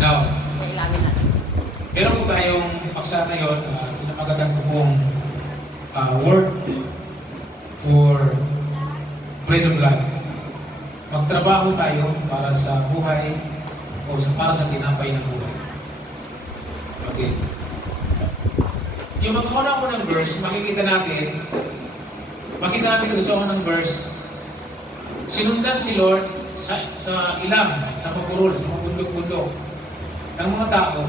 Now, Kailangan natin. meron po tayong paksa ngayon, pinamagagan ko pong word for bread of life. Magtrabaho tayo para sa buhay o para sa tinapay ng buhay. Okay. Yung mga unang verse, makita natin doon sa unang verse, sinundan si Lord sa ilang, sa mapurol, sa mabundok-bundok ng mga tao.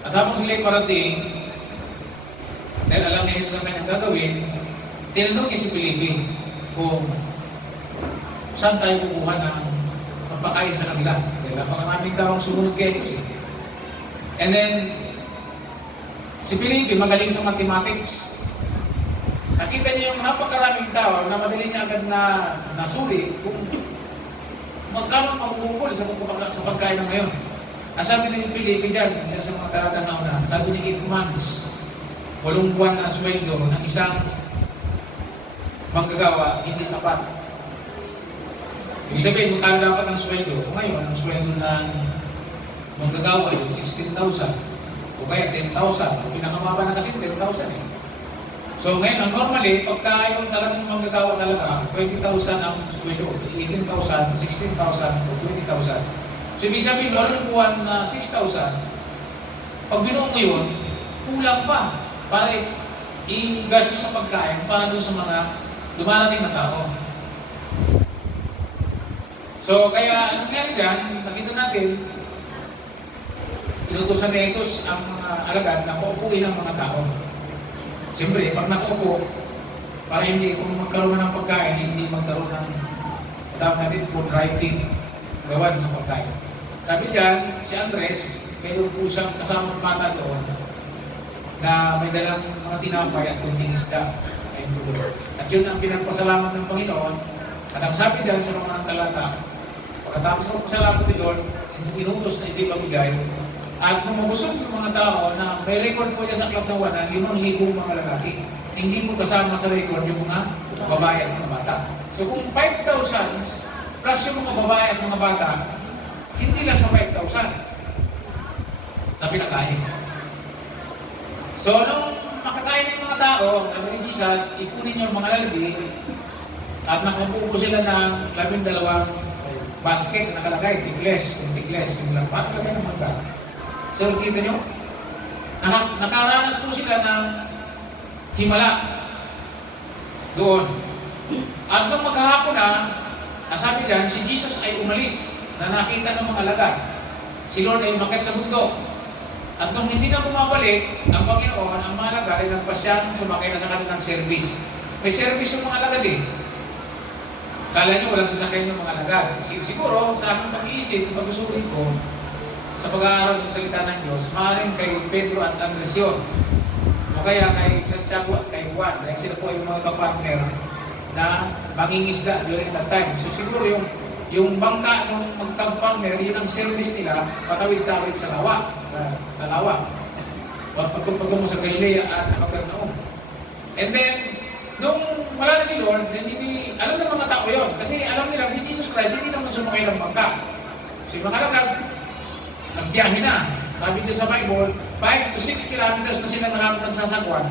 At habang sila'y parating, dahil alam ni Jesus ang kanyang gagawin, tinanong niya si Felipe kung saan tayo kukuha ng pagpakain sa kanila. Dahil napakaraming tao ang sumunod kay Jesus. And then, si Felipe magaling sa mathematics. Nakita niya yung napakaraming tao na madali niya agad na nasuri kung magkano magkukul sa pagkain ng ngayon. Ang sabi ni Felipe dyan, sa mga talatang nauna, sabi niya 8 months, 8 buwan na sweldo ng isang manggagawa, hindi sapat. Ibig sabihin, kung kano dapat ang sweldo, o ngayon, ang sweldo ng manggagawa ay 16,000, o kaya 10,000, o pinakamaba na kasi 10,000 eh. So ngayon, normally, pagka yung talagang manggagawa talaga, 20,000 ang sweldo, 18,000, 16,000, o 20,000. So ibig sabihin, walang buwan na 6,000, pag binuo mo yun, kulang pa para i-gastos sa pagkain para doon sa mga dumarating na tao. So kaya, ano kaya dyan, nakita natin, inutusan ni Jesus ang mga alagad na paupuin ng mga tao. Siyempre, pag nakaupo, para hindi, kung magkaroon ng pagkain, hindi magkaroon ng, tawag natin, food writing, gawan sa pagkain. Sabi dyan, si Andres, mayroon po siyang kasamang bata doon na may dalang mga tinapay at kunting isda. At yun ang pinagpasalamat ng Panginoon. At ang sabi dyan sa mga talata, pagkatapos ng pasalamat ni Lord, inutos na hindi pamigay, at kung mabusog yung mga tao na may record po dyan sa Aklat ng 5,000 mga lalaki, hindi po kasama sa record yung mga babae at mga bata. So kung 5,000 plus yung mga babae at mga bata, hindi lang sa 5,000 na pinakain. So nung makakain ng mga tao, sabi ni Jesus, ipunin niyo yung mga lalaki at nakapupo sila ng 12 basket na nakalagay, tigles, yung lampat, lagay ng mangga. So kita nyo, nakaranas po sila ng himala doon. At nung maghahapon na, sabi dyan, si Jesus ay umalis na nakita ng mga alagad. Si Lord ay umakyat sa bundok. At nung hindi na bumabalik, ang Panginoon, ang mga alagad ay nagpasyang sumakay na sa kanilang service. May service yung mga alagad eh. Kala nyo walang sasakyan yung mga alagad. Siguro, sa aking pag-iisip, sa pag-usuri ko, sa pag-aaral sa salita ng Diyos, maaaring kay Pedro at Andres yun. O kaya kay Santiago at kay Juan. Dahil sila po yung mga kapartner na mangingisda during that time. So siguro yung bangka ng magkag-partner, yun ang service nila, patawid-tawid sa lawa. Sa lawa. Pagpunta mo sa Galilea at sa Capernaum. And then, nung wala na si Lord, hindi, alam ng mga tao yun. Kasi alam nila, si Jesus Christ, hindi naman sumakay ng bangka. So yung mga alagad, nagbiyahe na. Sabi din sa Bible, 5 to 6 kilometers na sila nakakot ng sasakwan.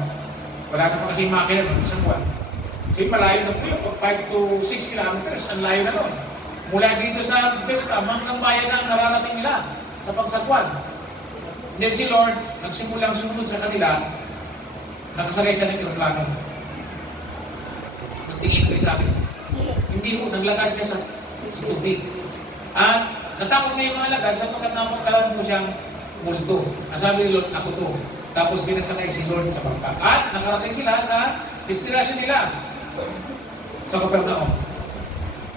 Wala na pa kasi makina ng sasakwan. So yung malayo na po yun, 5 to 6 kilometers, ang layo na nun. Mula dito sa Bethesda, hanggang bayan na ang nararating nila sa pagsakwan. Then si Lord, nagsimulang sumunod sa kanila, nakasakay sa aeroplano. Nagtingin ko sa akin. Hindi ho, naglakad siya sa tubig. At natakot na yung mga alagad sapagkat napagkalan mo siyang multo. Nasabi ni Lord, ako to. Tapos pinasakay si Lord sa bangka. At nakarating sila sa destination nila sa Capernaum.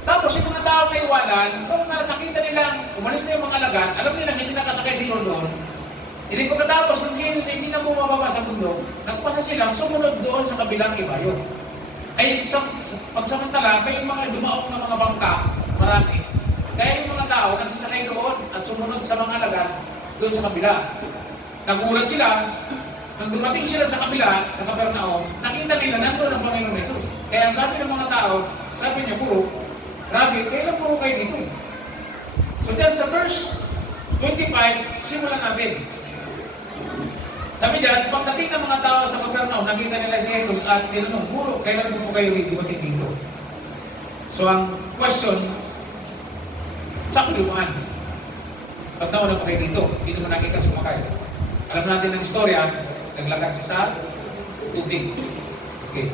Tapos yung mga tao na iwanan, kung nakita nila, umalis na yung mga alagad, alam nila hindi nakasakay si Lord doon. Hindi pagkatapos, kung si Jesus hindi na bumababa sa bundok, nagpasa silang sumunod doon sa kabilang ibayon. Ay, pagsamantala, may mga dumaong na mga bangka, marami. Kaya yung mga tao, nagsasakay doon at sumunod sa mga alagad doon sa kabila. Nagulat sila, nang dumating sila sa kabila, sa Capernaum, nakita nila nandun ang Panginoon Jesus. Kaya ang sabi ng mga tao, sabi niya, puro, grabe, kailan puro kayo dito? So dyan sa verse 25, simulan natin. Sabi diyan, pagdating ng mga tao sa Capernaum, nakita nila si Jesus at tinanong, Guro, kailan po kayo dumating dito? So ang question, saan ko lumaan? Ba't nauna po kayo dito? Hindi naman nakita sumakay. Alam natin ang istorya, naglagak siya sa tubig. Okay.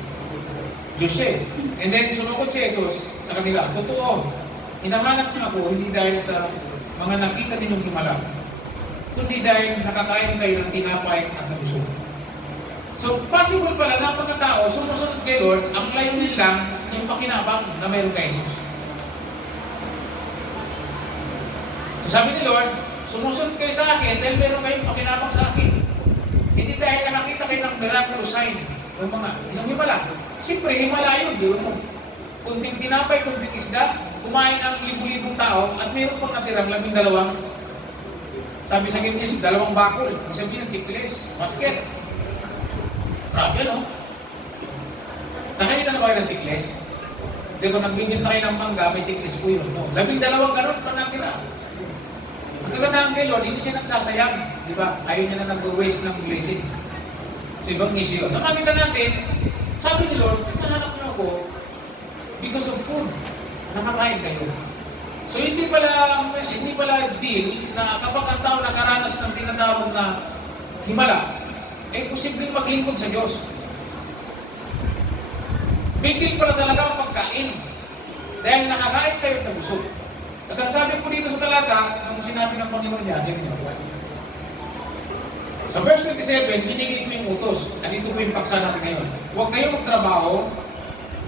Diyos siya. And then sumukot si Jesus sa kanila. Totoo, hinahanap niyo ako hindi dahil sa mga nakita ninyong himala, kundi dahil nakakain kayo ng tinapay at nabusog. So, possible pala na mga tao sumusunod kay Lord, ang layunin lang yung pakinabang na mayroon kay Jesus. So, sabi ni Lord, sumusunod kayo sa akin dahil meron kayong pakinabang sa akin. Hindi dahil nakakita kayo ng miraculous sign o mga himala. Siyempre, himala yun, di mo. Kunting tinapay, kunting isda, kumain ang libu-libong tao at mayroon pang natirang 12. Sabi sa Ginyas, 2 bakol. Sabi ng tikles, basket. Grabe, no? Nakakita na ba kayo ng tikles? Hindi ko nagbibinta kayo ng mangga, may tikles po yun. No? 12 ganun pa natira. Ang kagandaan kay Lord, hindi siya nagsasayang. Di ba? Ayaw niya na nag-waste ng blessing. So, ibang issue. Nakakita natin, sabi ni Lord, nahanap niyo ako because of food. Nakakain kayo. So, hindi pala deal na kapag ang tao nakaranas ng tinatawag na himala, ay posibleng maglingkod sa Diyos. Big deal pala talaga ang pagkain. Dahil nakakain kayo at nabusog. At ang sabi po dito sa talata, nung sinabi ng Panginoon niya, sabi niya, sa verse 27, binigay ko yung utos. At ito po yung paksa natin ngayon. Huwag kayong magtrabaho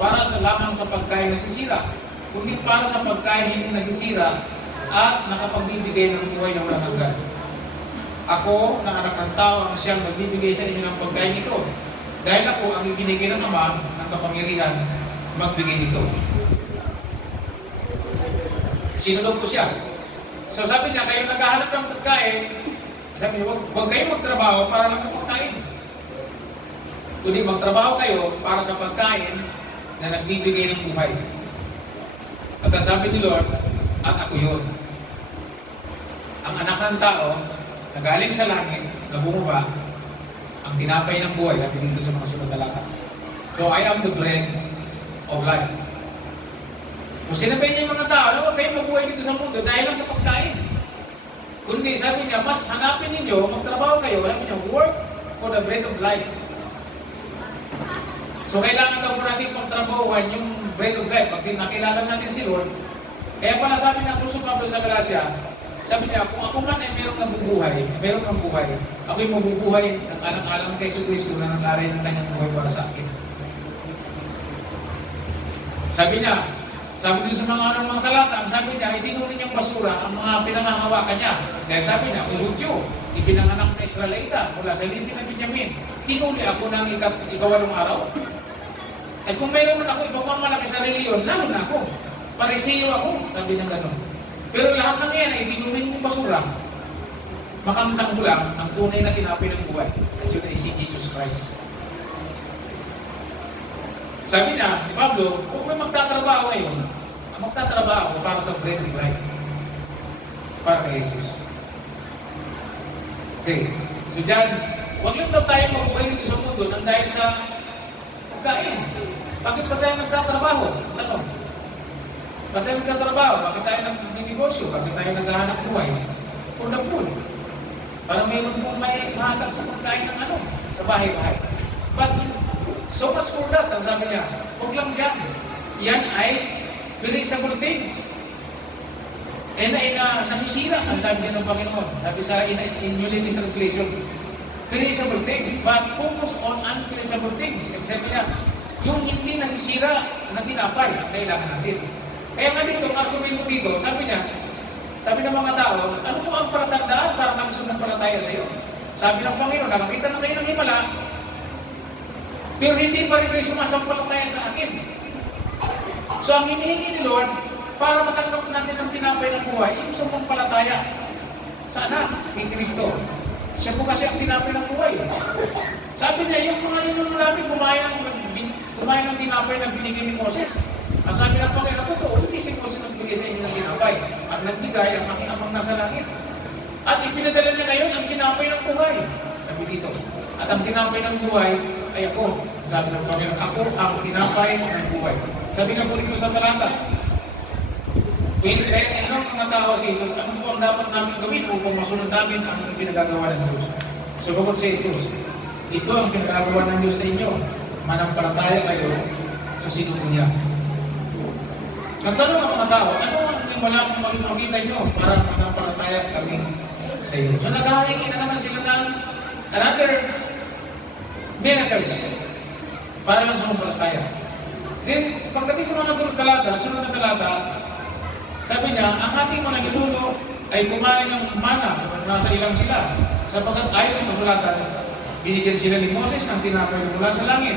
para sa lamang sa pagkain nasisira, kundi para sa pagkain hindi nasisira at nakapagbibigay ng buhay na walang hanggan. Ako, na anak ng tao, ang siyang magbibigay sa inyo ng pagkain ito. Dahil ako ang ibinigay ng Ama ng kapangyarihan magbigay nito. Sinunod ko siya. So sabi niya, kayo naghahanap ng pagkain, sabi niya, huwag kayong magtrabaho para lang sa pagkain. Kundi magtrabaho kayo para sa pagkain na nagbibigay ng buhay. At ang sabi ni Lord, at ako yun. Ang anak ng tao, na galing sa langit, na bumaba, ang tinapay ng buhay, at dito sa mga sunod na lakad. So, I am the bread of life. Kung sinabihin niya yung mga tao, huwag kayong mabuhay dito sa mundo dahil lang sa pagkain. Kundi, sabi niya, mas hanapin ninyo, magtrabaho kayo, sabi niya, work for the bread of life. So, kailangan daw po natin pagtrabahuan yung bread of life. Pag nakilala natin si Lord, kaya pala sabi ng Apostol Pablo sa Galacia, sabi niya, kung ako man ay meron ng buhay, ako'y mabubuhay ng alang-alang kay Jesucristo na nag-aray ng kanyang buhay para sa akin. Sabi din sa mga talata, ang sabi niya, itinunin niyang basura ang mga pinangahawakan niya. Dahil sabi niya, Hudyo, ipinanganak na Israelita mula sa linti ng Benjamin. Tinuli ako ng ikawalong araw. At kung mayroon ako ibang malaki sa reliyon, lalo na ako. Parisiyo ako, sabi ng gano'n. Pero lahat ng yan ay itinunin mong basura. Makamtang mo lang ang tunay na tinapay ng buhay. At yun ay si Jesus Christ. Sabi niya, ni Pablo, kung may magtatrabaho ngayon, ang magtatrabaho para sa bread of life. Para kay Jesus. Okay. So dyan, huwag lang daw tayo mabuhay dito sa mundo nang dahil sa pagkain. Bakit pa tayo nagtatrabaho? Tanong. Bakit tayo nagtatrabaho? Bakit tayo nag-negosyo? Bakit tayo naghahanap buhay? For the food. Para mayroon po may mahatag sa pagkain ng sa bahay-bahay. But, so much for that, ang sabi niya, huwag lang yan. Yan ay perishable things. Nasisira, ang sabi niya ng Panginoon. Sabi sa in New Living Translation, perishable things, but focus on unperishable things. Sabi niya, yung hindi nasisira na tinapay, kailangan natin. Kaya nga dito, ang argumento dito, sabi ng mga tao, ano po ang palatandaan para kami sumampalataya sa iyo? Sabi ng Panginoon, nakakita na kayo ng himala, pero hindi pa rin kayo sumasampalataya sa akin. So ang hinihingi ni Lord, para matanggap natin ang tinapay ng buhay, yung sumampalataya sa anak ni Kristo. Siya po kasi ang tinapay ng buhay. Sabi niya, yung mga ninunong namin kumain ng tinapay na binigay ni Moses. Ang sabi ng Panginoon, totoo, hindi si Moses nagbigay sa inyo ng tinapay. Ang nagbigay ang aking amang nasa langit. At ipinadala niya ngayon ang tinapay ng buhay. Sabi dito. At ang tinapay ng buhay ay ako. Sabi ng Panginoon, ako ang tinapay ng buhay. Sabi nga po dito sa talata, kaya tinanong mga tao si Jesus, ano po ang dapat namin gawin upang masunod namin ang pinagagawa ng Diyos? Sumagot si Jesus, ito ang pinagagawa ng Diyos sa inyo. Manampalataya kayo sa sinugo niya. Nagtanong ang mga tao, ano ang wala kong makita nyo para manampalataya kami sa iyo? So naghahingi na naman sila ng another miracles para lang sumampalataya. Then, pagdating sa mga sunod na talata, sabi niya, ang ating mga ninuno ay kumain ng mana kung nasa ilang sila. Sapagkat ayon sa kasulatan, binigyan sila ni Moses ng tinapay mula sa langit.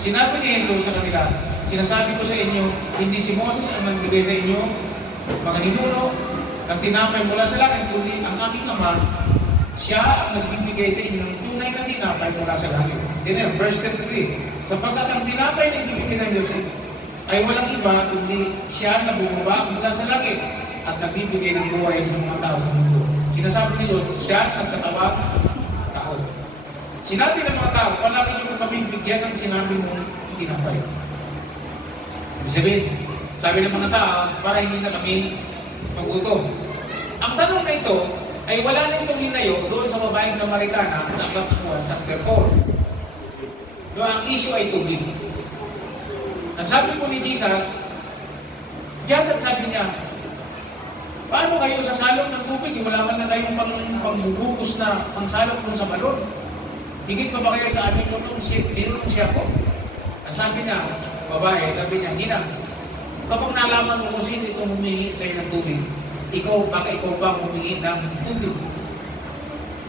Sinabi ni Jesus sa kanila, sinasabi ko sa inyo, hindi si Moses ang nagbigay sa inyo, mga ninuno, ng tinapay mula sa langit, kundi ang aking Ama, siya ang nagbibigay sa inyo ng tunay na tinapay mula sa langit. Then, verse 33, sapagkat ang tinapay na ibibigay ng Diyos ay walang iba, kundi siya na bumaba mula sa langit at nagbibigay ng buhay sa mga tao sa mundo. Sinasabi ni Lord, siya ang katawang tao. Sinabi ng mga tao, palagi niyo kami bigyan ng sinabi mong tinapay. Ibig sabihin, sabi ng mga tao, para hindi na kami magutom. Ang tanong na ito ay wala nang tuminayo doon sa babaeng Samaritana sa Aklat ng Juan, chapter 4. Doon ang issue ay tubig. Ang sabi po ni Jesus, at sabi niya, paano kayo sasalok ng tubig? Wala man na kayong pangbubukus na pangsalok dun sa balon. Higit pa ba kayo sa amin nung siya ko? Ang sabi niya, babae, sabi niya, Gina, kapag nalaman mo kung sino itong humingi sa iyo ng tubig, baka ikaw pa humingi ng tubig.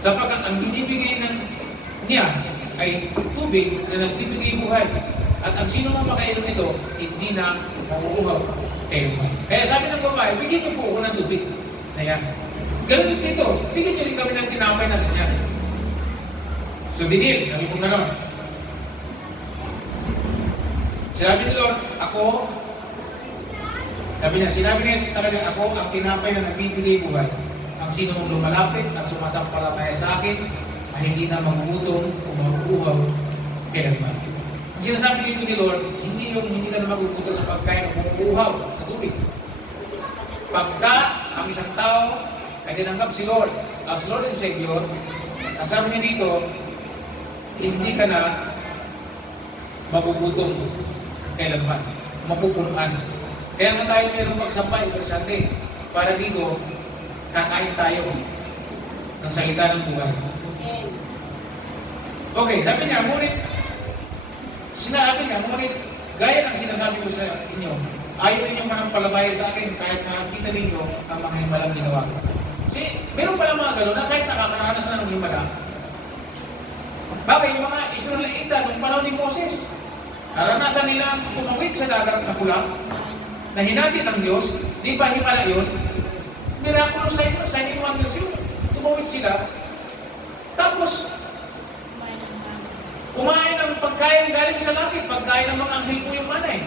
Sapagkat ang binibigay niya ay tubig na nagbibigay buhay. At ang sino mang makainom nito, hindi na mauuhaw kayo man. Kaya sabi ng babae, bigyan niyo po ako ng tubig. Na yan. Ganun dito, bigyan niyo rin kami ng tinapay na ganyan. So dinil, sabi ko gano'n. Sinabi ni Lord, sinabi niya sa kanila, ako ang tinapay na nagbibigay buhay. Ang sino mong lumalapit at sumasampalataya sa akin, ay hindi na magugutom o maguuhaw kailanman. Ang sinasabi dito ni Lord, hindi ka na magugutom sa pagkain o maguuhaw sa tubig. Pagka ang isang tao ay tinanggap si Lord as Lord and Savior, ang sabi niya dito, hindi ka na magugutom kailanman, mapupunuan. Kaya nga tayo mayroong magsampay, presente, para dito, kakain tayo ng salita ng buhay. Okay, sabi niya, ngunit, gaya ng sinasabi ko sa inyo, ayaw ninyo manampalataya sa akin kahit nakakita ninyo ang mga himalang ginawa. Kasi, meron pala mga gano'n na kahit nakakaranas na ng himala. Bagay, yung mga Israelita, nung panahon ni Moses, naranasan nila tumawid sa dagat na pula, na hinati ng Diyos, di ba himala yun? Miraculo sa inyo, sa inyo ang Diyos yun. Tumawid sila. Tapos, kumain ng pagkain galing sa langit, pagkain ng mga anghel po yung manay.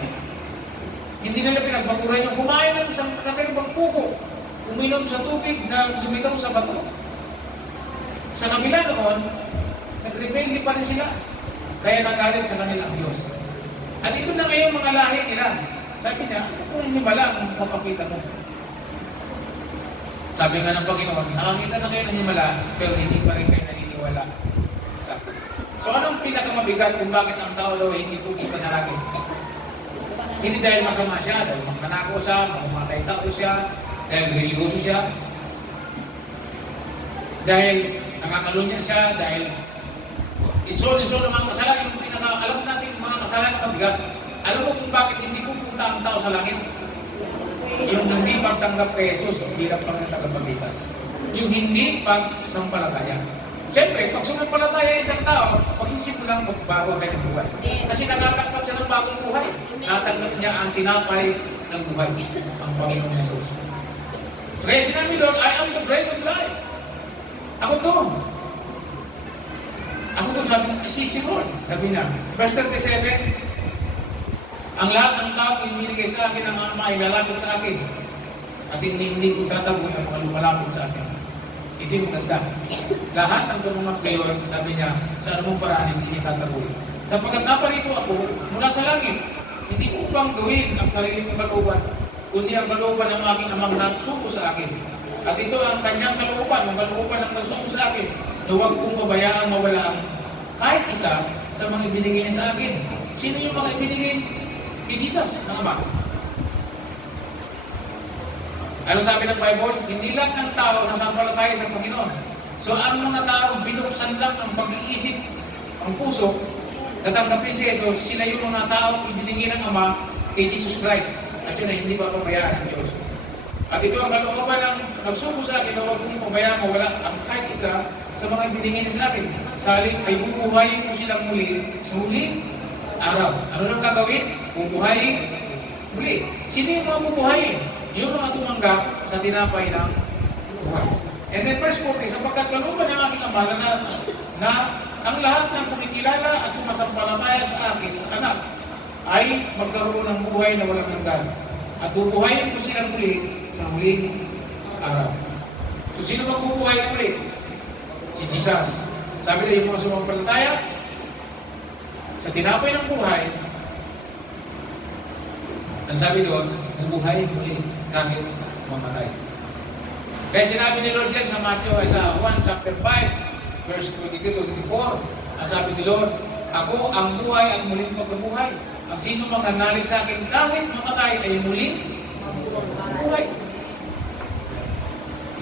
Hindi nila pinagbaguran yung kumain ng isang kakaibang puko, uminom sa tubig na lumitaw sa bato. Sa kabila noon, nag-rebelli pa rin sila. Kaya nagalit sa kanilang Diyos. At ito na ngayon mga lahi nila. Sabi niya, kung hindi ba lang ang mapakita mo? Sabi nga ng Panginoon, nakakita na kayo ng himala, pero hindi pa rin kayo naniniwala sa akin. So anong pinakamabigat kung bakit ang tao daw hindi pupunta sa langit? Hindi dahil masama siya, dahil manako siya, mamatay tao siya, dahil religyoso siya, dahil nangangalunya siya, dahil iso ng mga kasalanan, yung alam natin mga kasalanan na mabigat. Alam mo kung bakit hindi pupunta ang tao sa langit? Yung hindi pagtanggap kay Jesus bilang Panginoon tagapagligtas. Yung hindi pagsampalataya. Siyempre, pag sumampalataya isang tao, pagsisimulang magbago kayo ng buhay. Kasi nakatanggap siya ng bagong buhay. Natanggap niya ang tinapay ng buhay, ang Panginoon Jesus. Kaya sinabi doon, I am the bread of life. Ako doon. Sabi, si Lord. Sabi niya, verse 37, ang lahat ng tao ibinigay sa akin ng Ama ay lalapit sa akin. At hindi ko tataboy ang mga lumalapit sa akin. Ito yung maganda. Lahat ng mga player, sabi niya, sa anumang paraan hindi ikataboy. Sapagkat naparito ako mula sa langit, hindi upang gawin ang sarili kong kalooban, kundi ang kalooban ng aking amang nagsuko sa akin. At ito ang kanyang kalooban, ang kalooban ng nagsuko sa akin, na huwag kong pabayaan mawala ang kahit isa sa mga ibinigay niya sa akin. Sino yung mga ibinigay? Kay Jesus, ng Ama. Ano sabi ng Bible? Hindi lang ng tao nasampalataya sa Panginoon. So ang mga tao binuksan lang ang pag-iisip, ang puso, natanggapin si Jesus, sila yung mga tao ibinigay ng Ama kay Jesus Christ. At yun ay hindi ba pabayaan ng Diyos. At ito ang kalooban ng nagsuko sa akin na huwag kong pabayaan mawala ang kahit isa sa mga ibinigay niya sa akin. Saling ay bubuhayin ko silang muli sa huling araw. Ano nang gagawin? Bubuhayin muli. Sino yung mga bubuhayin? Yung mga tumanggap sa tinapay ng buhay. And then verse 40, sapagkat kalooban ng aking Ama na ang lahat ng kumikilala at sumasampalataya sa akin, sa anak, ay magkaroon ng buhay na walang hanggan. At bubuhayin ko silang muli sa huling araw. So sino magbubuhay muli? Si Jesus. Sabi na yung mga sumampalataya sa tinapay ng buhay, ang sabi doon, bubuhay muli kahit mamatay. Kaya sinabi ni Lord yan sa Matthew, sa 1 chapter 5, verse 22-24, ang sabi ni Lord, ako ang buhay, ang muling pagkabuhay. Ang sino mang nanalig sa akin kahit mamatay ay muling buhay.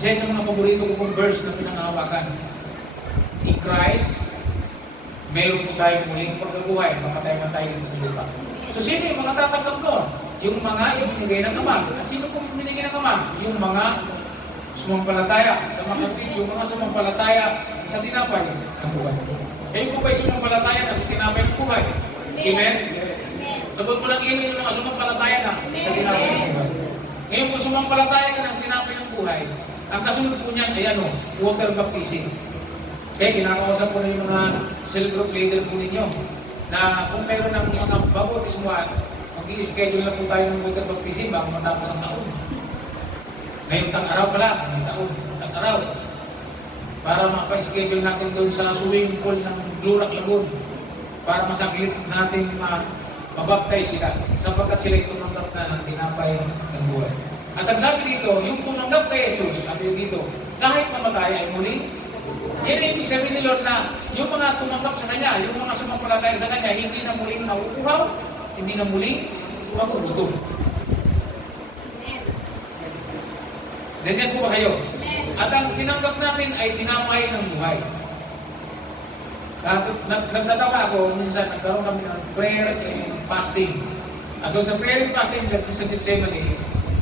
Isa sa mga paborito ko pong verse na pinangahawakan. In Christ, mayroon po tayo muling pagkabuhay, mamatay-matay dito sa lupa. So sino yung mga tatanggap ko? Yung mga ibinigay ng Ama. At sino pong binigay ng Ama? Yung mga sumampalataya. Yung mga sumampalataya sa tinapay ng buhay. Kayo po ba'y sumampalataya na sa tinapay ng buhay? Amen? Sagot mo lang yung mga sumampalataya na sa tinapay ng buhay. Ngayon kung sumampalataya ka ng tinapay ng buhay, ang kasunod po niyan ay ano? Water baptism. Kaya kinakausap ko na yung mga cell group leader po ninyo na kung meron ng mga baptismuan, mag-i-schedule na po tayo ng water baptism bago matapos ang taon. Ngayong tang-araw pala, ngayong taon, tang-araw. Para mapa-schedule natin doon sa swimming pool ng Glurak Lagoon para masaglit natin mabaptize sila sapagkat sila tumanggap na ng tinapay ng buhay. At ang sabi dito, yung tumanggap kay Jesus, sabi dito, kahit mamatay ay muli. Yan ay ibig sabihin ni Lord na yung mga tumanggap sa Kanya, yung mga sumampalataya sa Kanya, hindi na muling nauuhaw, hindi na muling magugutom. Ganyan po ba kayo? At ang tinanggap natin ay tinapay ng buhay. Nagtatawa ako, minsan nagkaroon kami ng prayer and fasting. At doon sa prayer and fasting, doon sa Gethsemane,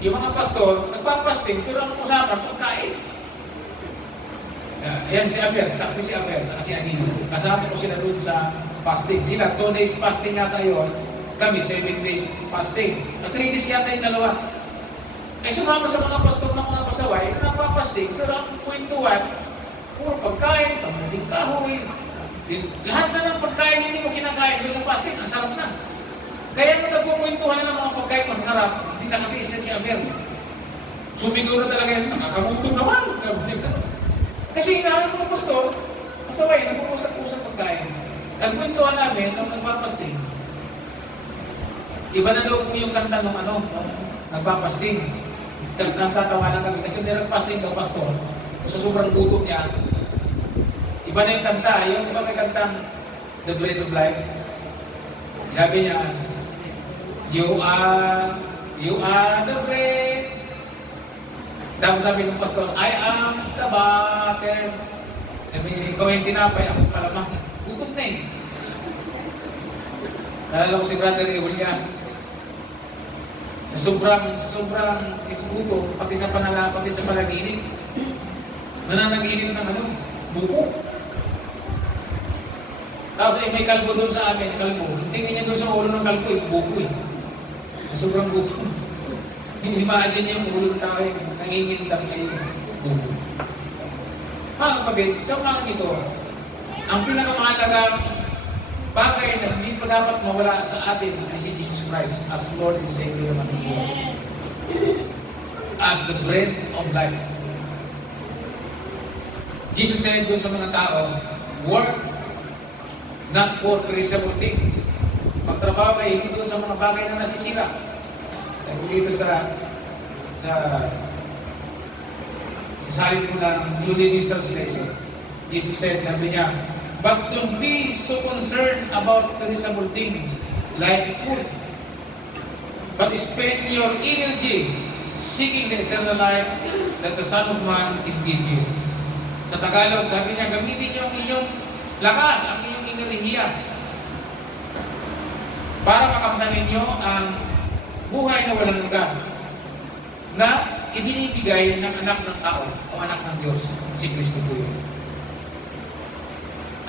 yung mga pastor, nagpapasting, pero ang usapan, pagkain. Ayan si Abel, saksi si Abel, si Anino. Kasama ko sila doon sa fasting. Sila, 2 days fasting yata yun. Kami, 7 days fasting. At 3 days yata yung dalawa. Ay sumama sa mga pastor ng mga pasaway, nagpapasting, pero ang kwentuhan, puro pagkain, pagdating kahoy, lahat na ng pagkain hindi mo kinakain doon sa fasting, ang sarap na. Kaya nung nagpupwentuhan na ng mga pagkain masarap, hindi nakatiis si Abel. Sumiguro talaga yun, nakakagutom naman. Kasi inaano ng pastor, pasaway, nag-uusap-usap pagkain. Nagkwentuhan namin nung nagpapasting. Iba na loob mo yung kanta nung nagpapasting. Nagtatawanan kami kasi nag-fasting daw pastor. Sa sobrang gutom niya, iba na yung kanta. Yung iba may kantang The Bread of Life. Sabi niya, You are the bread. Tapos sabi ng pastor, I am the butter. Sabi, ikaw yung tinapay, ako palamang. Gutom na eh. Nalala ko si Brother Eulya. Sa sobrang isbuto, pati sa panaginip. Nananaginip ng buko. Tapos may kalbo doon sa amin, kalbo. Tingin niya doon sa ulo ng kalbo, buko eh. Sobrang buko. Hinimaan din niya yung ulo ng tao, nangingindang ay buko. Mga kapatid, sa mga ito, ang pinakamahalagang bagay na hindi pa dapat mawala sa atin ay si Jesus Christ as Lord and Savior ng ating buhay. As the bread of life. Jesus said doon sa mga tao, work not for perishable things. Magtrabaho ay hindi doon sa mga bagay na nasisira. Sabi dito sa salin mo ng New Living Translation, Jesus said, sabi niya, but don't be so concerned about perishable things like food, but spend your energy seeking the eternal life that the Son of Man can give you. Sa Tagalog, sabi niya, gamitin niyo ang inyong lakas, ang inyong enerhiya para makamdamin niyo ang buhay na walang hanggan na ibinibigay ng anak ng tao o anak ng Diyos, si Kristo po yun.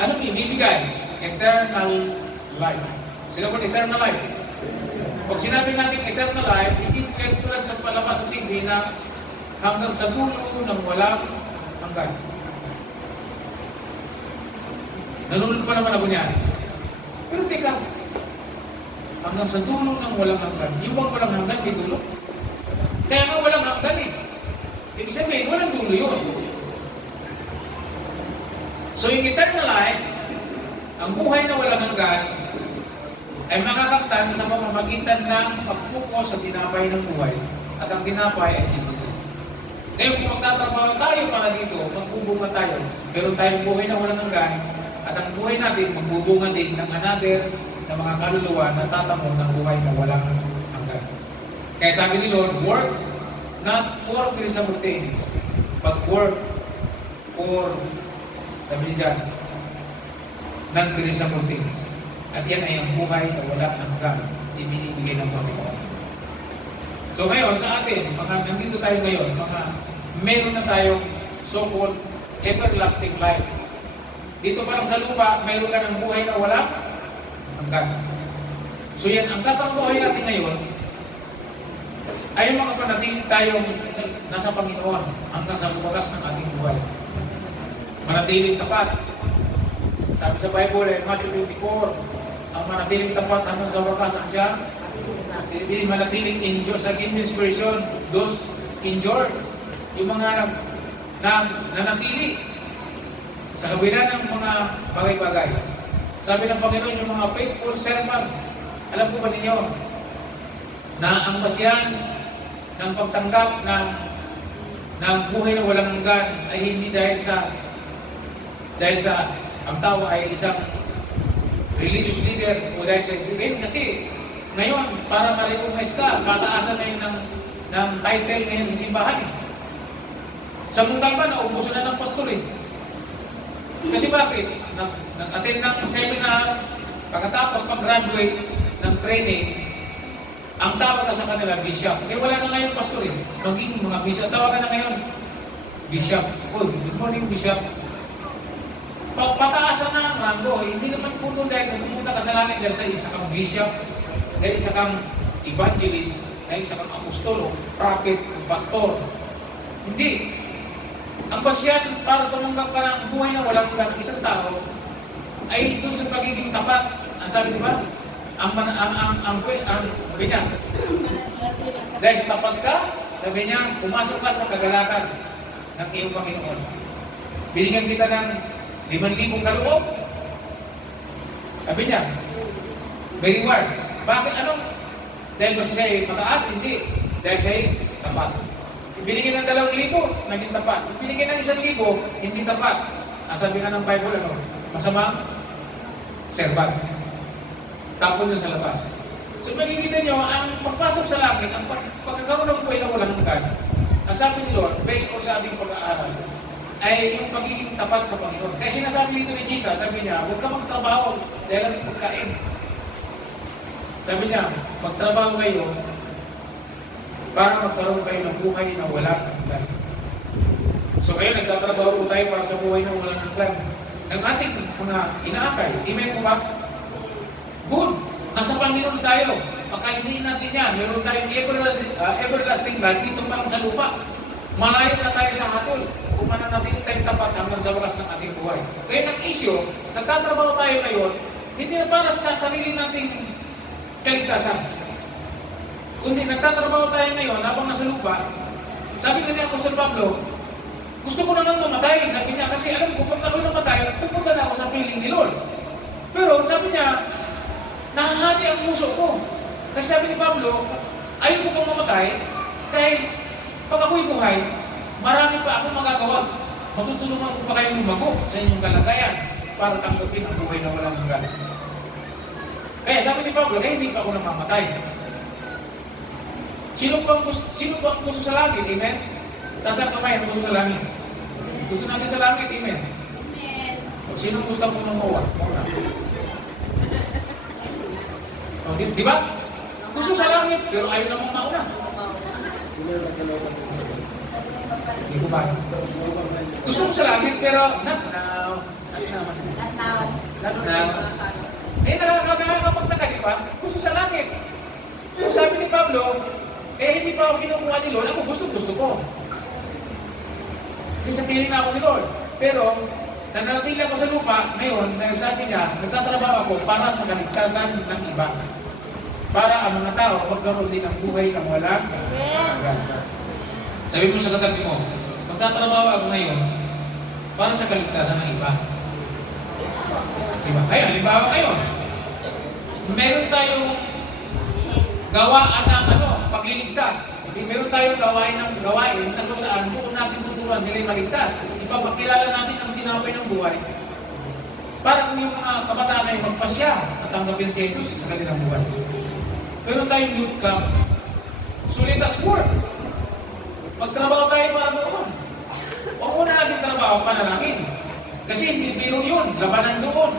Anong ibibigay? Eternal life. Sino po eternal life? Pag sinabi natin eternal life, hindi kayo tulad sa palabas sa TV na hanggang sa dulo ng walang hanggan. Nanonood pa naman ako niyan. Pero teka, hanggang sa dulo ng walang hanggan. Yung bang walang hanggan, may dulo. Kaya nga walang hanggan eh. Ibig sabihin, walang dulo yun. So yung eternal life, ang buhay na walang hanggan, ay makakamtan sa pamamagitan ng pag-focus sa tinapay ng buhay. At ang tinapay ay si Jesus. Ngayon kung magtatrabaho tayo para dito, magbubunga tayo. Pero tayong buhay na walang hanggan, at ang buhay natin magbubunga din ng another na mga kaluluwa na tatamo ng buhay na walang hanggan. Kaya sabi ni Lord, work not for perishable things, but work for, sabi niya, non-perishable things. At yan ay ang buhay na wala hanggan, ibinibigay ng Panginoon. So ngayon, sa atin, nandito tayo ngayon, meron na tayong so-called everlasting life. Dito pa lang sa lupa, mayroon ka ng buhay na wala hanggan. So yan, ang tatrabuhay natin ngayon, ay mga panatiling tayong nasa Panginoon hanggang sa wakas ng ating buhay. Manatiling tapat. Sabi sa Bible, Matthew 24, ang manatiling tapat hanggang sa wakas ang siya. Manatiling endure. Sa English version, those endure. Yung mga nanatili sa kabila ng mga bagay-bagay. Sabi ng Panginoon, yung mga faithful servant, alam po ba ninyo, na ang basihan ng pagtanggap ng buhay na walang hanggan ay hindi dahil sa ang tao ay isang religious leader o dahil sa ibigay. Kasi ngayon, para ma-recognize ka, pataasan ngayon ng title ngayon sa simbahan. Sa mundang ba, naubuso na ng pastor eh. Kasi bakit? Nag-attend ng seminar, pagkatapos pag-graduate ng training, ang tawag na sa kanila, bishop. Eh wala na ngayon pastor eh. Maging mga bishop. Tawagan na ngayon, bishop. Oh, good morning bishop. Pataasan na ang rango. Hindi naman puno dahil sa pumunta ka sa langit dahil sa isa kang bishop, dahil isa kang evangelist, dahil isa kang apostolo, prophet, pastor. Hindi. Ang pasyan para tumanggap ka ng buhay na walang isang tao ay doon sa pagiging tapat. Ang sabi di ba? Sabi niya, dahil tapat ka, sabi niya, pumasok ka sa kagalakan ng iyong Panginoon. Binigyan kita ng 5,000 kaloob. Sabi niya, may reward. Bakit? Ano? Dahil ba siya ay mataas? Hindi. Dahil siya ay tapat. Binigyan ng 2,000, naging tapat. Binigyan ng 1,000, hindi tapat. Ang sabi nga ng Bible, ano? Masamang servant. Tapon yun sa labas. So makikita nyo, ang pagpasok sa langit, ang pagkakaroon ng buhay na walang hanggan, ang sabi ni Lord, based on sa ating pag-aaral, ay yung pagiging tapat sa Panginoon. Kaya sinasabi dito ni Jesus, sabi niya, huwag ka magtrabaho dahil lang sa pagkain. Sabi niya, magtrabaho kayo para magkaroon kayo ng buhay na walang hanggan. So kayo, nagtatrabaho po tayo para sa buhay na walang hanggan. Ang ating mga inaakay, email mo ba? Good. Nasa Panginoon tayo. Pagkainin natin yan. Meron tayong everlasting life dito pa lang sa lupa. Malayo na tayo sa hatol. Kung mananatili tayo tapat hanggang sa wakas ng ating buhay. Kaya nag-issue, nagtatrabaho tayo ngayon, hindi na para sa sarili nating kaligtasan. Kundi nagtatrabaho tayo ngayon habang nasa lupa, sabi nga ni Apostol Pablo, Gusto ko naman mamatay, sabi niya, kasi alam ko, pag ako'y namatay, pupunta na ako sa piling ni Lord. Pero sabi niya, nahahati ang puso ko. Kasi sabi ni Pablo, ayaw ko pang mamatay, dahil pag ako'y buhay, marami pa akong magagawa. Matutulungan ko pa kayong lumago sa inyong kalagayan para tanggapin ang buhay na walang hanggan. Kaya sabi ni Pablo, hindi pa ako namamatay. Sino pang gusto sa langit? Amen? Taas ang kamay ang gusto sa langit. Gusto natin sa langit, amen? Sino gusto po ng mawa? Di ba? Gusto sa langit, pero ayaw namang mauna. Di ko ba? Gusto mo sa langit, pero not now. Nakakapagtaka, di ba? Gusto sa langit. So sabi ni Pablo, hindi pa ako kinukuha ni Lord, ako gusto ko. Kasi sa piling na ako ni Lord. Pero, nananatili ako sa lupa, ngayon, dahil sabi niya, nagtatrabaho ako para sa kaligtasan ng iba. Para ang mga tao magkaroon din ng buhay na walang hanggan. Sabi mo sa katabi mo, magtatrabaho ako ngayon para sa kaligtasan ng iba. Diba? Ayun, halimbawa ngayon, meron tayong gawaan ng pagliligtas. Meron tayong gawain na kung saan kung natin tuturuan sila maligtas. Ipapakilala natin ang tinapay ng buhay para kung yung mga kabataan ay magpasya at tanggapin si Jesus sa kanilang buhay. Meron tayong youth camp. Sulit as work. Magtrabaho tayo para doon. Huwag muna natin trabaho, panalangin. Kasi hindi biro yun. Labanan doon.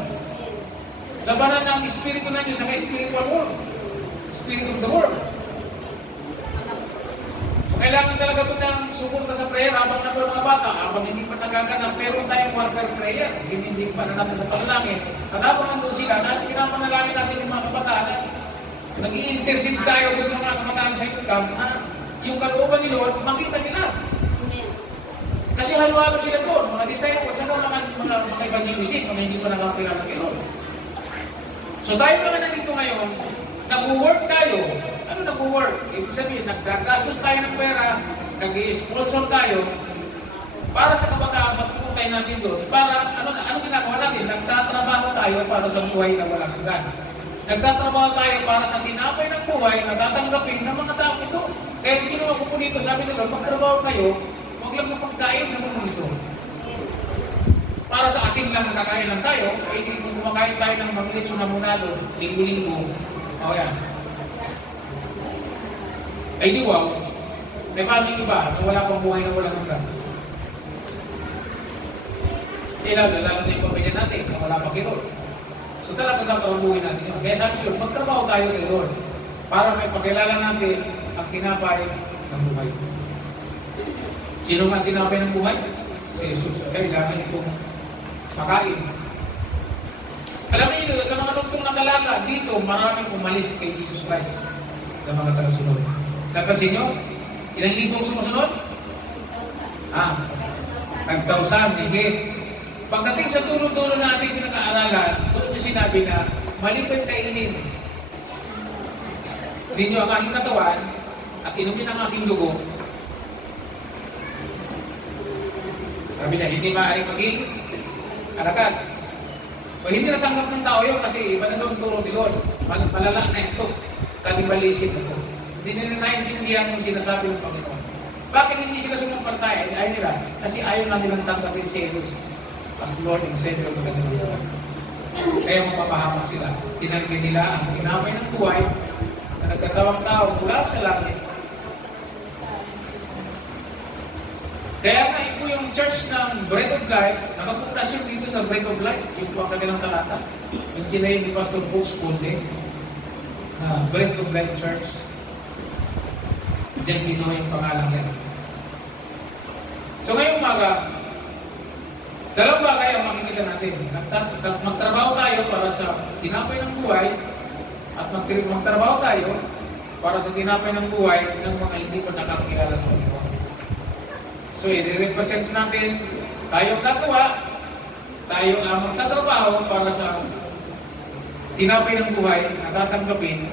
Labanan ng Espiritu ng Diyos sa spiritual world. Spirit of the world. So, kailangan talaga ito ng suporta sa prayer habang na mga bata, habang hindi pa nagaganap, meron tayong warfare prayer. Hindi pa na natin sa panalangin. At habang nandun sila, pinapanalangin natin yung mga kabataan, nag-i-intercede tayo doon sa mga kabataan sa youth camp na yung kalooban ni Lord, makita nila. Kasi halo-halo sila doon, mga disciples, saka mga evangelistic, mga hindi pa nakakilala kay Lord. So tayo mga nandito ngayon, nag-work tayo. Ano nag-work? Ibig sabihin, naggagastos tayo ng pera, nag-i-sponsor tayo, para sa kabataan, matututay natin doon. Para, ano ginagawa natin? Nagtatrabaho tayo para sa buhay na walang hanggan. Nagtatrabaho tayo para sa tinapay ng buhay na tatanggapin ng mga tao ito. Kaya ginawa ko po dito, sabi nila, magtrabaho kayo, huwag lang sa pagkain sa mundo ito. Para sa akin lang nakakain lang tayo, ay hindi kung kumakain tayo ng maglitso na munado, linggo-linggo, o yan. Ay di wow, may paming iba na wala pang buhay na walang hanggan. Lalo na yung pamilya natin na wala pang Lord. So talagang tatawabuhin natin yun. Kaya natin yun, magtrabaho tayo kay Lord para may pakilala natin ang tinapay ng buhay. Sino nga tinapay ng buhay? Si Jesus. Kaya kailangan itong makain. Alam niyo, sa mga nugtong na talaga, dito maraming umalis kay Jesus Christ na mga tagasunod. Napansin nyo? Ilang libong sumusunod? Nag-1,000, higit. Pagdating sa dulo-dulo na ating pinag-aaralan, doon yung sinabi na, malipay kainin. Ninyo ang aking katawan at inumin ang aking dugo. Sabi niya, hindi maaaring maging alagad. Pag hindi natanggap ng tao yun, kasi iba na doon turo ni Lord. Malala na ito. Kanibalisip ito. Hindi nila naintindihan yung sinasabi ng Panginoon. Bakit hindi sila sumuportay? Ayaw nila. Kasi ayaw na nilang tanggapin si Jesus as Lord and Savior of the kanilang. Kaya mapapahamak sila. Tinanggi nila ang tinapay ng buhay na nagkatawang tao mula sa langit. Kaya nga ito yung church ng Bread of Life, nakapundasyon dito sa Bread of Life, yung po ang kanilang talata. Yung kinayin ni Pastor Brooks Kunde, na Bread of Life Church. Diyan kinuha yung pangalan yan. So ngayong umaga, dalawang bagay ang makikita natin. Magtrabaho tayo para sa tinapay ng buhay at magtrabaho tayo para sa tinapay ng buhay ng mga hindi pa nakakilala sa Panginoon. So, i-represent natin tayong katwa, tayo ang magtatrabaho para sa tinapay ng buhay na tatanggapin.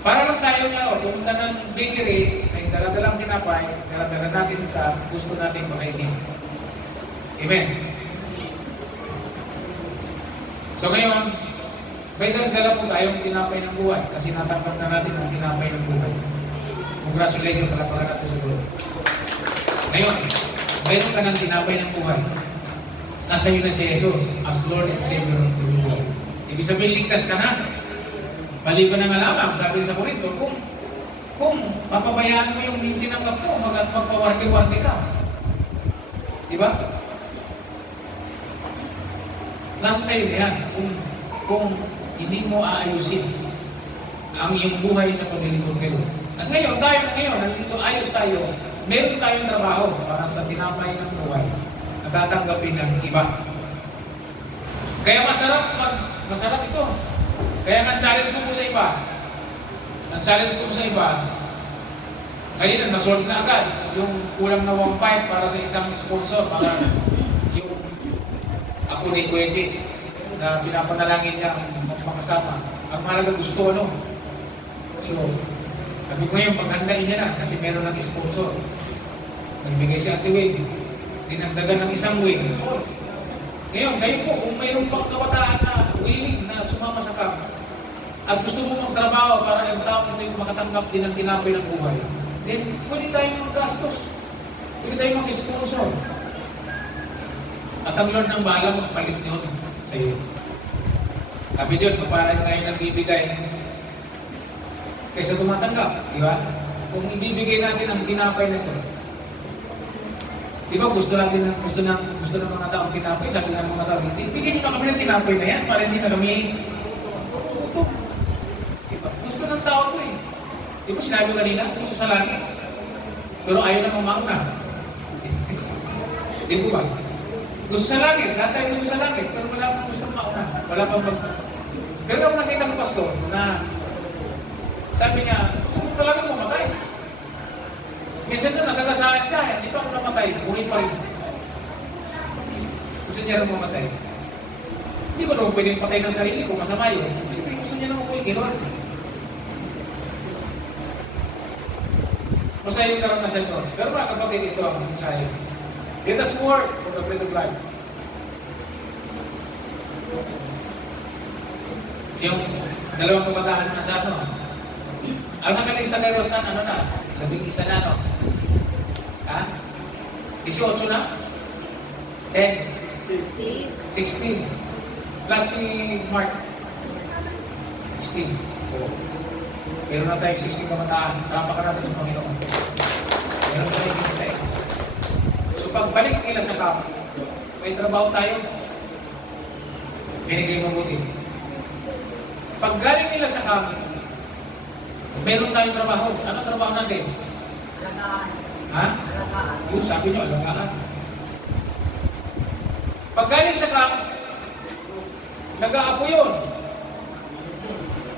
Para lang tayo nga, pumunta ng bakery, may dala-dalang tinapay, dala-dala natin sa gusto natin makainin. Amen. So ngayon, may dala po tayong tinapay ng buhay kasi natanggap na natin ang tinapay ng buhay. Congratulations, palapakan natin sa Lord. Ngayon, mayroon ka ng tinapay ng buhay. Nasa iyo na si Jesus as Lord and Savior of the world. Ibig sabihin, ligtas ka na. Maliban ng alamang, sabi sa Corinto, kung mapabayaan mo yung tinanggap mo, magpawarde-warde ka. Diba? Nasa sa'yo yan. Kung hindi mo aayusin ang iyong buhay sa paglilingkod kayo. At ngayon, nandito ayos tayo, meron tayong trabaho para sa tinapay ng buhay at tatanggapin ng iba. Kaya masarap ito. Kaya nga challenge ko po sa iba. Ngayon, na-solve na agad yung kulang na 1.5 para sa isang sponsor para yung ako ni Kuwete na pinapanalangin niya ang makasama. Ang mahalaga gusto, ano? So, sabi ko ngayon, paghandain niya na kasi meron ng sponsor. Nagbigay si Ate Wade, dinagdagan ng isang wing. Ngayon, kayo po, kung mayroong pang kabataan na willing na sumama sa camp at gusto mo magtrabaho para yung tao ito yung makatanggap din ng tinapay ng buhay, then pwede tayong maggastos. Pwede tayong mag-sponsor. At ang Lord ng bahala magpalit yun sa iyo. Sabi Diyos, magpalit tayo ng bibigay kaysa tumatanggap. Di ba? Kung ibibigay natin ang tinapay na ito, di ba gusto ng mga taong tinapay, sabi nga ng mga taong, bigyan nyo na kami ng tinapay na yan para hindi na kami utok. Diba? Gusto ng tao ito eh. Di ba sinabi kanina, gusto sa langit. Pero ayaw na mamauna. Di ba ba? Gusto sa langit, lahat tayo gusto sa langit, pero wala pang gusto mauna. Wala pang Pero ang nakita ko, pastor, na sabi niya, gusto mo talaga mamatay. Minsan na nasagasaan siya, hindi pa ako namatay, buhay pa rin. Gusto niya rin mamatay. Hindi ko naman pwedeng patay ng sarili ko, masama yun. Gusto niya naman buhay, gano'n. Masaya yung karanasan ito. Pero mga kapatid, ito ang ensayo. Let us work for the bread of life. Yung dalawang kabataan na sa ano, ang nakaling sa Kairosan, ano na, 11 na, no? Ha? 18 na? 10? 16. Plus si Mark. 16. Meron na tayong 16 kamataan. Trapakan natin ng Panginoon. Meron tayong 26. So pagbalik nila sa camp, may trabaho tayo. Binigay mabuti. Pag galing nila sa camp, meron tayong trabaho. Ano trabaho natin? Alagaan. Ha? Alagaan. Yun, sabi nyo, alagaan. Pag galing sa camp, nag-aapo yun.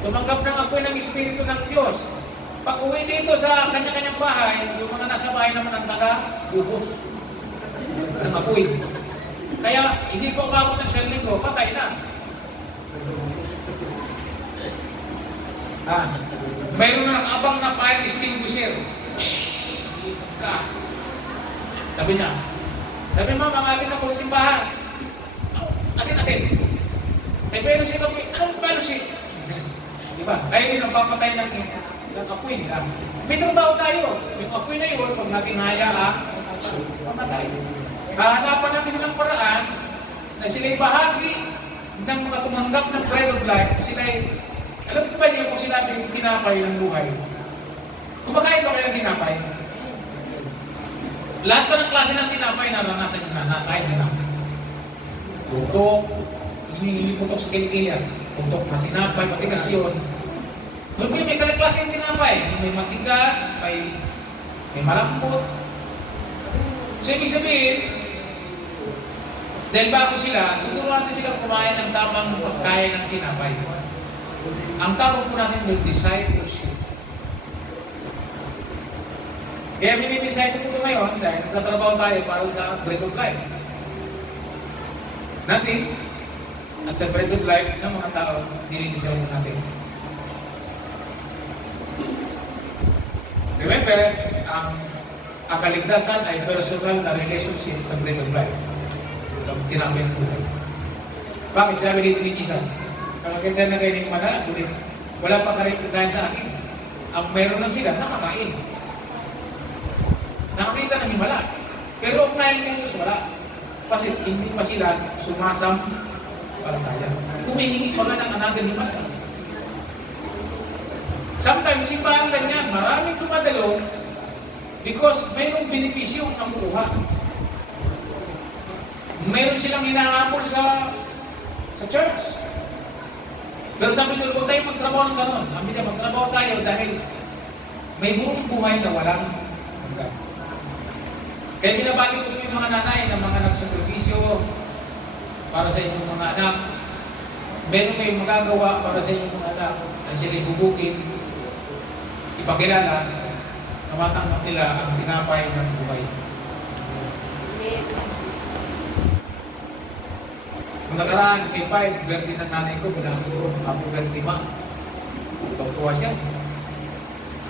Tumanggap ng apoy ng Espiritu ng Diyos. Pag uwi dito sa kanya-kanyang bahay, yung mga nasa bahay naman ang taga-ubos ng apoy. Kaya, hindi pa umabot ng isang linggo, patay na. Mayroon na nakabang na fire extinguisher. Sabi niya, ma'am, ang akin na po simbahan. Akin. Pero si Kapoy, anong piracy? Diba? Kaya din ang papatay ng apoy. May trabaho tayo. Yung apoy na yun, pag natin hayaan, pamatay. Hahanapan natin silang paraan na sila'y bahagi ng mga tumanggap ng bread of life. Sila'y, alam ko ba niyo kung sinabi yung tinapay ng buhay? Kumakain ba kayo ng tinapay? Lahat pa ng klase ng tinapay naranasan nyo na, nakain nyo na. Putok, hindi putok sa kilikilya. Putok na tinapay, matigas yun. May klase yung tinapay. May matigas, may malambot. So, ibig sabihin, dahil bago sila, tuturuan natin silang kumain ng tamang pagkain ng tinapay. Ang tawag po natin ng discipleship. Kaya miniminsay ito po ngayon dahil nagtatrabaho tayo para sa bread of life. Natin, at sa bread of life ng mga tao, nilinisaw natin. Remember, ang kaligtasan ay personal na relationship sa bread of life. Sa tinapay ng buhay. Bakit sabi dito ni Jesus? Kalaganda na kayo ng mana, wala pa karin sa akin. Ang meron lang sila, nakakain. Nakakita ng himala. Pero ang nahin ng Diyos, wala. Kasi hindi pa sila sumasam palataya. Humihingi pa nga ng another himala. Sometimes, simbahan ganyan, maraming dumadalo because mayroong benepisyo ang nakukuha. Mayroon silang hinahabol sa church. Pero sabi ko, huwag tayo magtrabaho ng ganon. Sabi niya, magtrabaho tayo dahil may buong buhay na walang hanggan. Kaya binabati ko yung mga nanay na mga nagsakripisyo para sa inyong mga anak. Meron kayong magagawa para sa inyong mga anak na sila'y hubugin, ipakilala na matanggap nila ang tinapay ng buhay. Kung nakaraan, kay 5, birthday ng nanay ko, binati ko, ako birthday ma. Tuwa siya.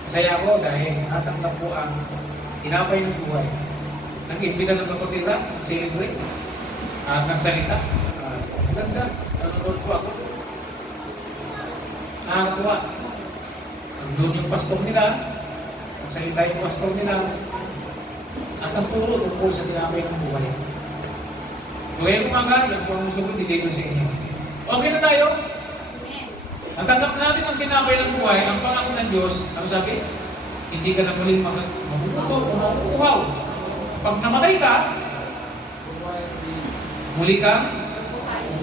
Masaya ako dahil natanggap ko ang tinapay ng buhay. Nag-imbita ng kapatira, celebrate, at nagsalita. Ganda, nanonood ko ako. Nakakatuwa. Nandun yung pastor nila, nagsalita yung pastor nila, at nagturo tungkol sa tinapay ng buhay. Ngayon umaga, yan po ang gusto ko deliver sa inyo. Okay na tayo? Natanggap natin ang tinapay ng buhay, ang pangako ng Diyos, ano sabi? Hindi ka na muling mabubuto o makukuhaw. Pag namatay ka, muli kang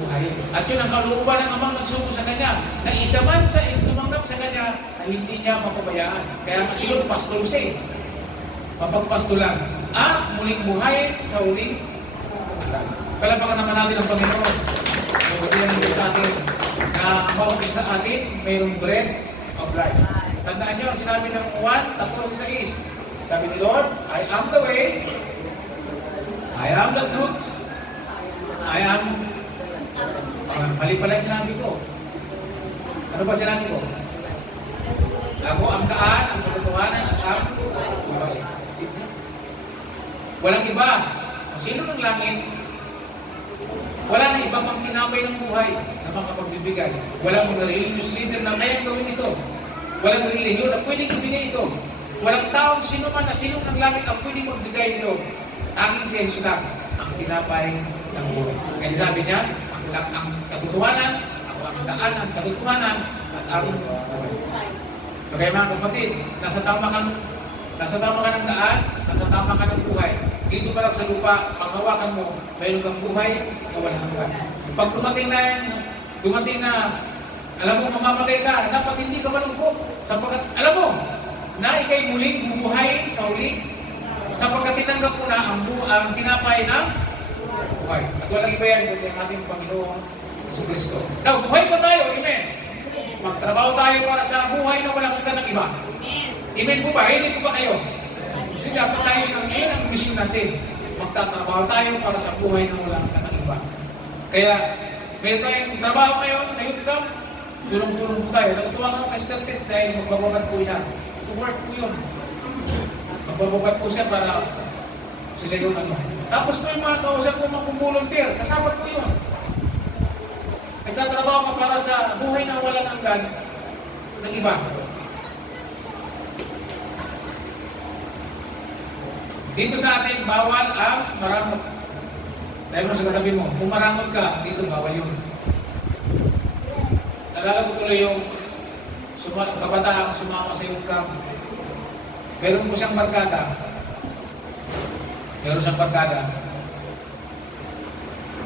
buhay. At yun ang kalooban ng Amang nagsuko sa Kanya, na isa man sa tumanggap sa Kanya, na hindi niya mapabayaan. Kaya masilong pastor siya eh. Mapagpasto lang. At muling buhay sa uling araw. Palapakan naman natin ang Panginoon. Mabuti ang Diyos sa atin. Na ang bawat isa sa atin, mayroong bread of life. Tandaan nyo, sinabi ng 1:14-6. Sabi ni Lord, I am the way, I am the truth, I am... mali pala yung sinabi ko. Ano ba sinabi ko? Ako ang daan, ang katotohanan, at ang buhay. Walang iba. Sino ng langit? Wala na ibang pang tinapay ng buhay na makapagbibigay. Walang mga religious leader na kayang gawin ito. Walang religion na pwedeng ibigay ito. Walang taong sino man na sino ng langit ang pwedeng magbigay ito. Tanging si Jesus lang ang tinapay ng buhay. Kaya sabi niya, ang katotohanan, ang daan ang katotohanan, at ang buhay. So kaya mga kapatid, nasa tama ka ng daan, nasa tama ka ng buhay. Dito pa lang sa lupa, pag hawakan mo, mayroon kang buhay na walang hanggan. Pag dumating na, alam mo, mamamatay ka, dapat hindi ka malungkot. Sapagkat, alam mo, na ikay muling bubuhay sa uli. Sapagkat tinanggap mo na ang tinapay ng buhay. At walang iba yan, kundi ang ating Panginoon sa Kristo. Now, buhay pa tayo, amen. Magtrabaho tayo para sa buhay na walang hanggan ng iba. Amen po ba? Ready po ba kayo? Kasi dapat tayo ang mission natin. Magtatrabaho tayo para sa buhay na walang hanggan ng iba. Kaya, may tayong trabaho ngayon sa YouTube, tulong-tulong po tayo. Natutuwa ko kay Stel Tess dahil magbabagat po yan. So work po yun. Magbabagat po siya para sila yung ano. Tapos po yung mga kausap ko mag-volunteer. Kasama po yun. Nagtatrabaho ka para sa buhay na walang hanggan ng iba. Dito sa atin, bawal ang marangot. Dahil mo sa katabi mo, kung marangot ka, dito bawal yun. Nalala ko tuloy yung kabataan sumama sa youth camp. Meron po siyang barkada.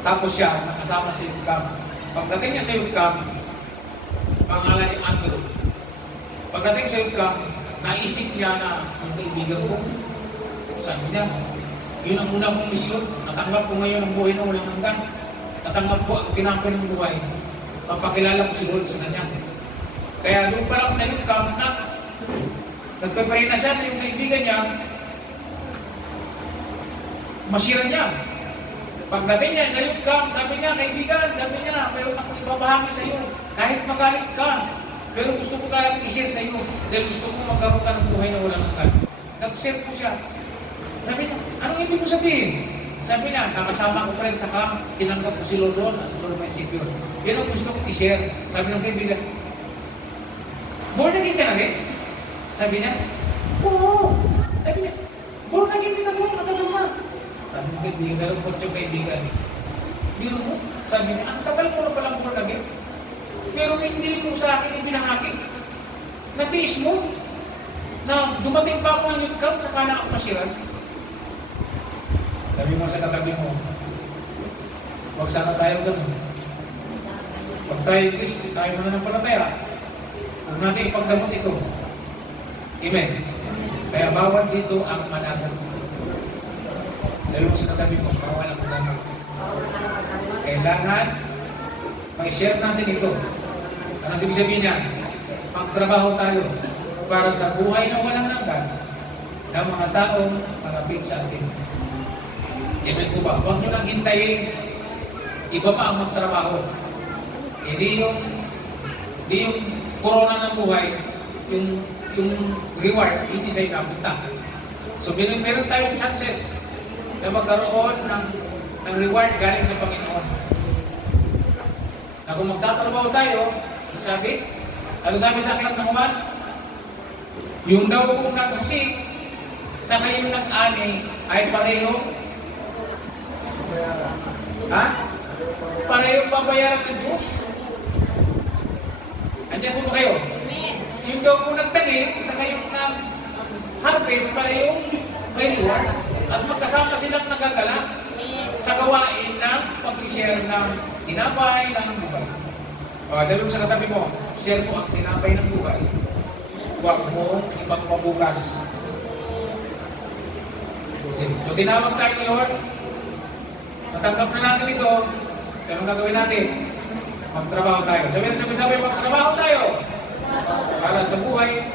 Tapos siya, nakasama sa youth camp. Pagdating niya sa youth camp, pangalan ni Andrew. Pagdating sa youth camp, naisip niya na ang kaibigan ko, sabi niya, yun ang unang kong misyon. Natanggap ko ngayon ang buhay na walang hanggan. Natanggap ko ang tinapay ng buhay. Papakilala ko si Lord sa kanya. Kaya doon pa lang sa youth camp na nagpapray na siya na yung kaibigan niya, masira niya. Pagdating niya sa youth camp, sabi niya, kaibigan, mayroon akong ibabahagi sa iyo. Kahit magalit ka, pero gusto ko tayong i-share sa iyo. Dahil gusto ko magkaroon ka ng buhay na walang hanggan. Nag-share po siya. Sabi niya, anong ibig ko sabihin? Sabi niya, nakasama ko pa rin sa camp, tinanggap ko si Lord doon, as Lord my Savior. Yan ang gusto kong i-share. Sabi ng kaibigan, born again ka na rin? Sabi niya, oo. Sabi niya, born again din ako, matagal na. Sabi ng kaibigan, nalungkot yung kaibigan. Biro mo, sabi niya, ang tagal mo na palang born again. Pero hindi mo sa akin ibinahagi. Natiis mo na dumating pa ako ng youth camp, saka na ako masiran. Sabi mo sa katabi mo, huwag sana tayo doon. Pag tayo Kristo, tayo mananampalataya, huwag natin ipagdamot ito. Amen. Kaya bawal dito ang managal. Sabi mo sa katabi mo, bawal ang managal. Kailangan mag-share natin ito. Anong ibig sabihin niya? Magtrabaho tayo para sa buhay na walang hanggan ng mga taong malapit sa atin. Amen po ba? Huwag nyo lang hintayin iba pa ang magtrabaho. Hindi yung corona ng buhay, yung reward, hindi sa'yo napunta. So, meron tayong chances na magkaroon ng reward galing sa Panginoon. Na kung magtatrabaho tayo, ano sabi sa aklat ng umat? Yung daw kung naghasik, saka yung nag-ani ay pareho. Ha? Parehong babayaran ng Diyos. Andiyan po ba kayo? Yung daw kung nagtanim, saka yung nag-harvest, parehong may reward. At magkasama silang nagagalak sa gawain ng pag-share ng tinapay ng buhay. Sabi mo sa katabi mo, share mo ang tinapay ng buhay. Huwag mo ipagpabukas. So tinawag tayo ni Lord. Natanggap na natin ito. So anong gagawin natin? Magtrabaho tayo. Sabi, magtrabaho tayo. Para sa buhay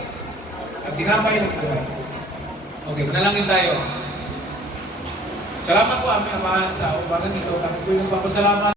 at tinapay ng buhay. Okay, manalangin tayo. Salamat po aming Ama sa umagang ito. Kami po nagpapasalamat.